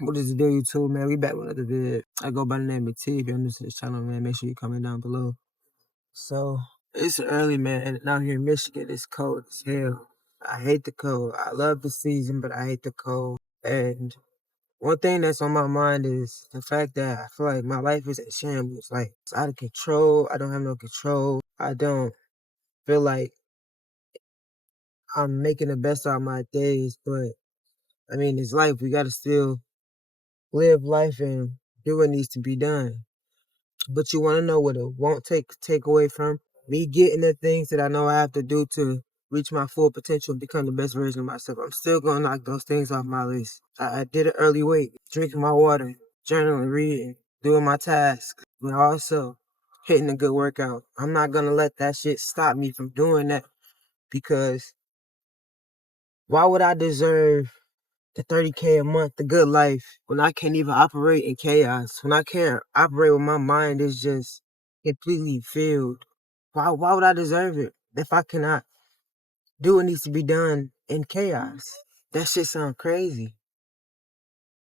What is the deal, YouTube, man? We back with another vid. I go by the name of T. If you're new to this channel, man, make sure you comment down below. So, it's early, man, and out here in Michigan, it's cold as hell. I hate the cold. I love the season, but I hate the cold. And one thing that's on my mind is the fact that I feel like my life is in shambles. Like, it's out of control. I don't have no control. I don't feel like I'm making the best out of my days, but I mean, it's life. We gotta still live life and do what needs to be done. But you want to know what it won't take away from me getting the things that I know I have to do to reach my full potential and become the best version of myself. I'm still gonna knock those things off my list. I did an early wake, drinking my water, journaling, reading, doing my tasks, but also hitting a good workout. I'm not gonna let that shit stop me from doing that, because why would I deserve the 30K a month, the good life, when I can't even operate in chaos, when I can't operate when my mind is just completely filled? Why would I deserve it if I cannot do what needs to be done in chaos? That shit sound crazy.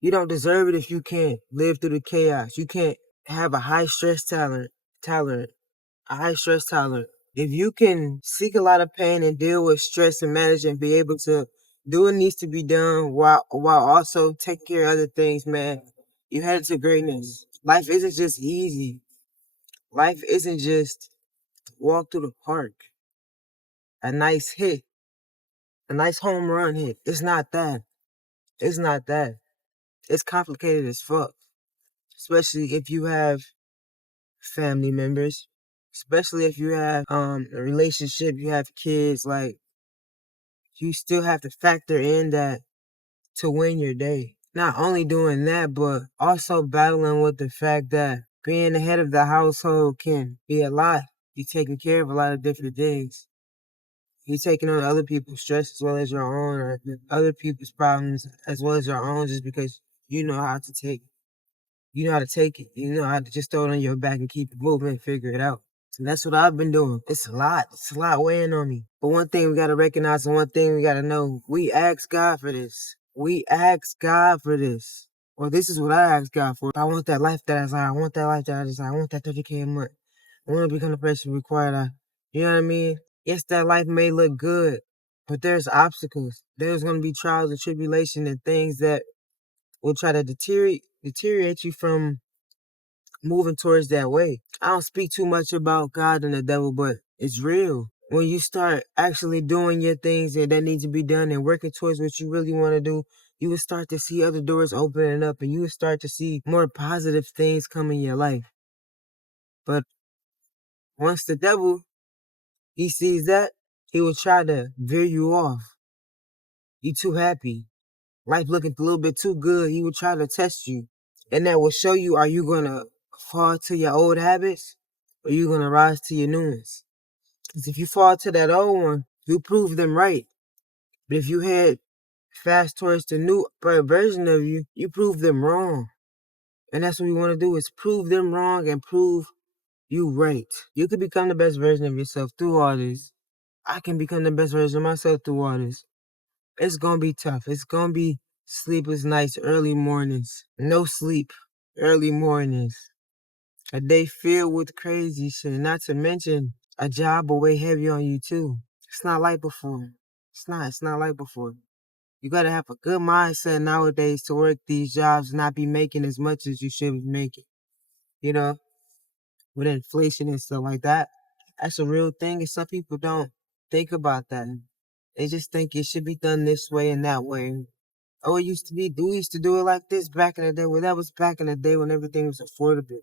You don't deserve it if you can't live through the chaos. You can't have a high stress tolerant, a high stress tolerance. If you can seek a lot of pain and deal with stress and manage and be able to do what needs to be done while also taking care of other things, man, you headed to greatness. Life isn't just easy. Life isn't just walk through the park, a nice hit, a nice home run hit. It's not that. It's not that. It's complicated as fuck. Especially if you have family members. Especially if you have a relationship, you have kids, like, you still have to factor in that to win your day. Not only doing that, but also battling with the fact that being the head of the household can be a lot. You're taking care of a lot of different things. You're taking on other people's stress as well as your own, or other people's problems as well as your own, just because you know how to take you know how to take it. You know how to just throw it on your back and keep it moving and figure it out. And that's what I've been doing. It's a lot. It's a lot weighing on me. But one thing we gotta recognize and one thing we gotta know, we ask God for this. We ask God for this. Well, this is what I ask God for. I want that life that I desire. I want that life that I desire. I want that 30K a month. I want to become the person required. You know what I mean? Yes, that life may look good, but there's obstacles. There's gonna be trials and tribulation and things that will try to deteriorate you from moving towards that way. I don't speak too much about God and the devil, but it's real. When you start actually doing your things that need to be done and working towards what you really want to do, you will start to see other doors opening up and you will start to see more positive things come in your life. But once the devil, he sees that, he will try to veer you off. You too happy. Life looking a little bit too good. He will try to test you. And that will show you, are you going to fall to your old habits or are you going to rise to your new ones? Because if you fall to that old one, you prove them right. But if you head fast towards the new version of you, you prove them wrong. And that's what we want to do, is prove them wrong and prove you right. You can become the best version of yourself through all this. I can become the best version of myself through all this. It's going to be tough. It's going to be sleepless nights, early mornings, no sleep, early mornings. A day filled with crazy shit, not to mention a job will weigh heavy on you too. It's not like before. It's not like before. You gotta have a good mindset nowadays to work these jobs and not be making as much as you should be making. You know, with inflation and stuff like that. That's a real thing, and some people don't think about that. They just think it should be done this way and that way. Oh, it used to be, we used to do it like this back in the day. Well, that was back in the day when everything was affordable.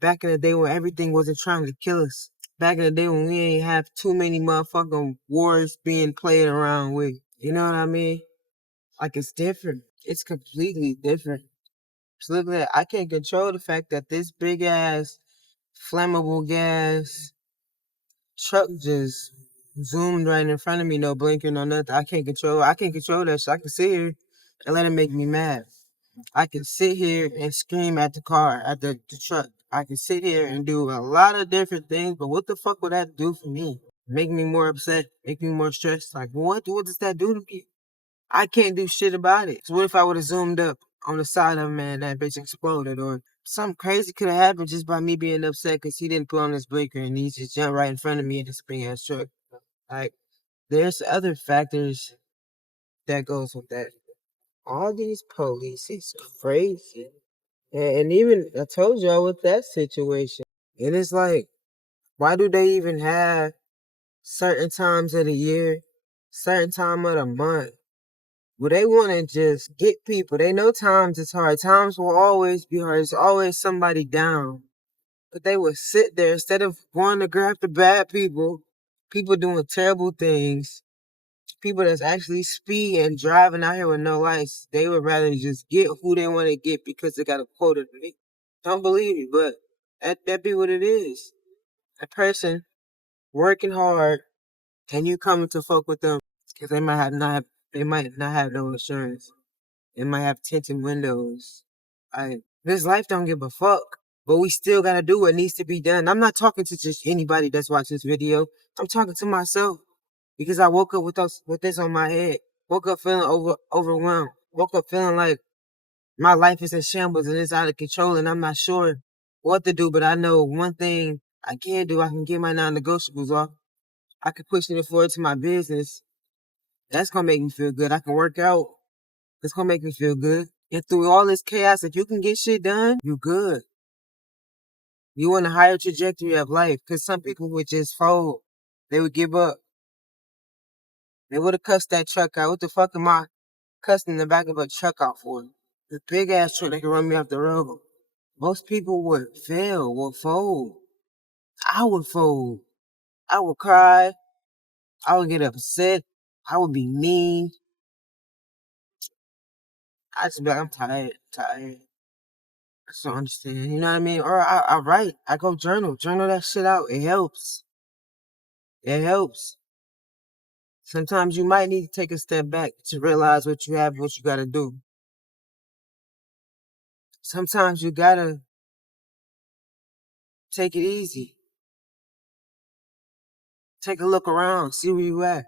Back in the day when everything wasn't trying to kill us. Back in the day when we ain't have too many motherfucking wars being played around with. You know what I mean? Like, it's different. It's completely different. So look at that. I can't control the fact that this big ass flammable gas truck just zoomed right in front of me, no blinking, no nothing. I can't control that shit. I can sit here and let it make me mad. I can sit here and scream at the car, at the truck. I can sit here and do a lot of different things, but what the fuck would that do for me? Make me more upset, make me more stressed. Like, what does that do to me? I can't do shit about it. So what if I would have zoomed up on the side of him, man, that bitch exploded, or something crazy could have happened just by me being upset because he didn't put on his blinker and he just jumped right in front of me in this big ass truck. Like, there's other factors that goes with that. All these police is crazy. And even I told y'all with that situation. And it's like, why do they even have certain times of the year, certain time of the month? Well, they want to just get people. They know times is hard. Times will always be hard. There's always somebody down. But they would sit there instead of going to grab the bad people, people doing terrible things, people that's actually speeding and driving out here with no lights. They would rather just get who they want to get because they got a quota to meet. Don't believe me, but that be what it is. A person working hard and you coming to fuck with them because they might not have no insurance. It might have tinted windows. This life don't give a fuck, but we still gotta do what needs to be done. I'm not talking to just anybody that's watching this video. I'm talking to myself because I woke up with this on my head. Woke up feeling overwhelmed. Woke up feeling like my life is in shambles and it's out of control, and I'm not sure what to do. But I know one thing I can do. I can get my non-negotiables off. I can push it forward to my business. That's gonna make me feel good. I can work out. It's gonna make me feel good. And through all this chaos, if you can get shit done, you good. You on a higher trajectory of life. Cause some people would just fold. They would give up. They would have cussed that truck out. What the fuck am I cussing the back of a truck out for? The big ass truck that can run me off the road. Most people would fail, would fold. I would fold. I would cry. I would get upset. I would be mean. I just be like, I'm tired. I just don't understand. You know what I mean? Or I write. I go journal that shit out. It helps. It helps. Sometimes you might need to take a step back to realize what you have, what you gotta do. Sometimes you gotta take it easy. Take a look around, see where you at,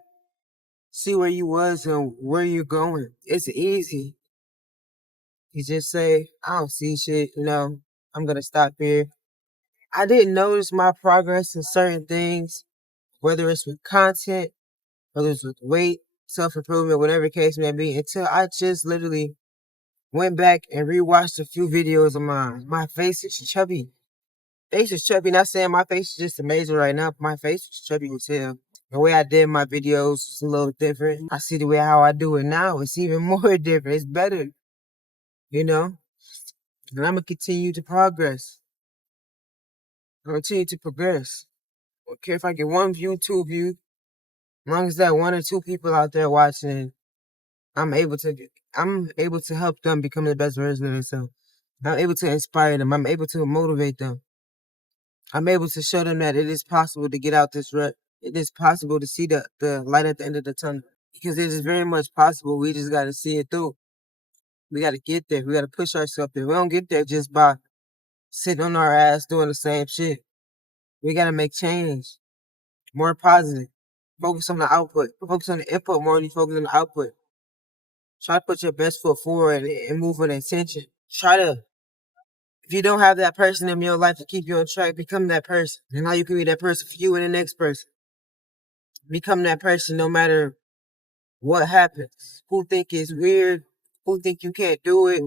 see where you was and where you're going. It's easy. You just say, I don't see shit, I'm gonna stop here. I didn't notice my progress in certain things, whether it's with content, whether it's with weight, self-improvement, whatever the case may be, until I just literally went back and rewatched a few videos of mine. My face is chubby. Face is chubby. Not saying my face is just amazing right now, but my face is chubby as hell. The way I did my videos is a little different. I see the way how I do it now. It's even more different. It's better, you know? And I'm gonna continue to progress. I'm gonna continue to progress. I don't care if I get 1 view, 2 views. As long as that 1 or 2 people out there watching, I'm able to help them become the best version of themselves. I'm able to inspire them. I'm able to motivate them. I'm able to show them that it is possible to get out this rut. It is possible to see the light at the end of the tunnel. Because it is very much possible. We just gotta see it through. We gotta get there. We gotta push ourselves there. We don't get there just by sitting on our ass doing the same shit. We gotta make change. More positive. Focus on the output. Focus on the input more than you focus on the output. Try to put your best foot forward and move with intention. If you don't have that person in your life to keep you on track, become that person. And now you can be that person for you and the next person. Become that person no matter what happens. Who think it's weird, who think you can't do it,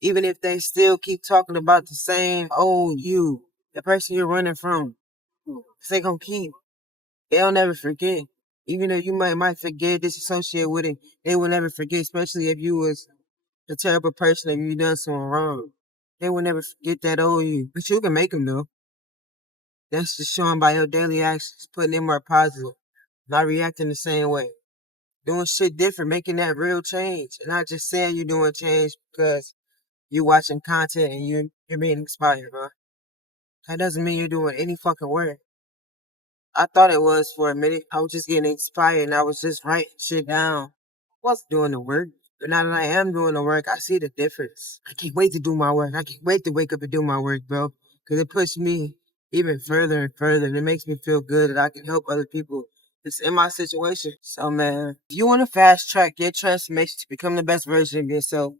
even if they still keep talking about the same old you, the person you're running from. They gonna keep. They'll never forget. Even though you might forget, disassociate with it, they will never forget, especially if you was a terrible person, if you done something wrong. They will never forget that old you. But you can make them though. That's just showing by your daily actions, putting in more positive, not reacting the same way. Doing shit different, making that real change. And not just saying you're doing change because you're watching content and you're being inspired, bro. That doesn't mean you're doing any fucking work. I thought it was for a minute. I was just getting inspired and I was just writing shit down. I wasn't doing the work. But now that I am doing the work, I see the difference. I can't wait to do my work. I can't wait to wake up and do my work, bro. Because it pushes me even further and further. And it makes me feel good that I can help other people. It's in my situation. So, man, if you want to fast track your transformation to become the best version of yourself,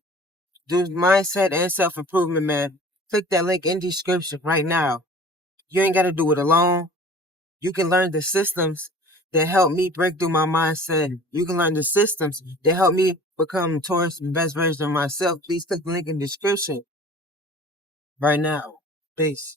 do mindset and self-improvement, man. Click that link in the description right now. You ain't got to do it alone. You can learn the systems that help me break through my mindset. You can learn the systems that help me become towards the best version of myself. Please click the link in the description right now. Peace.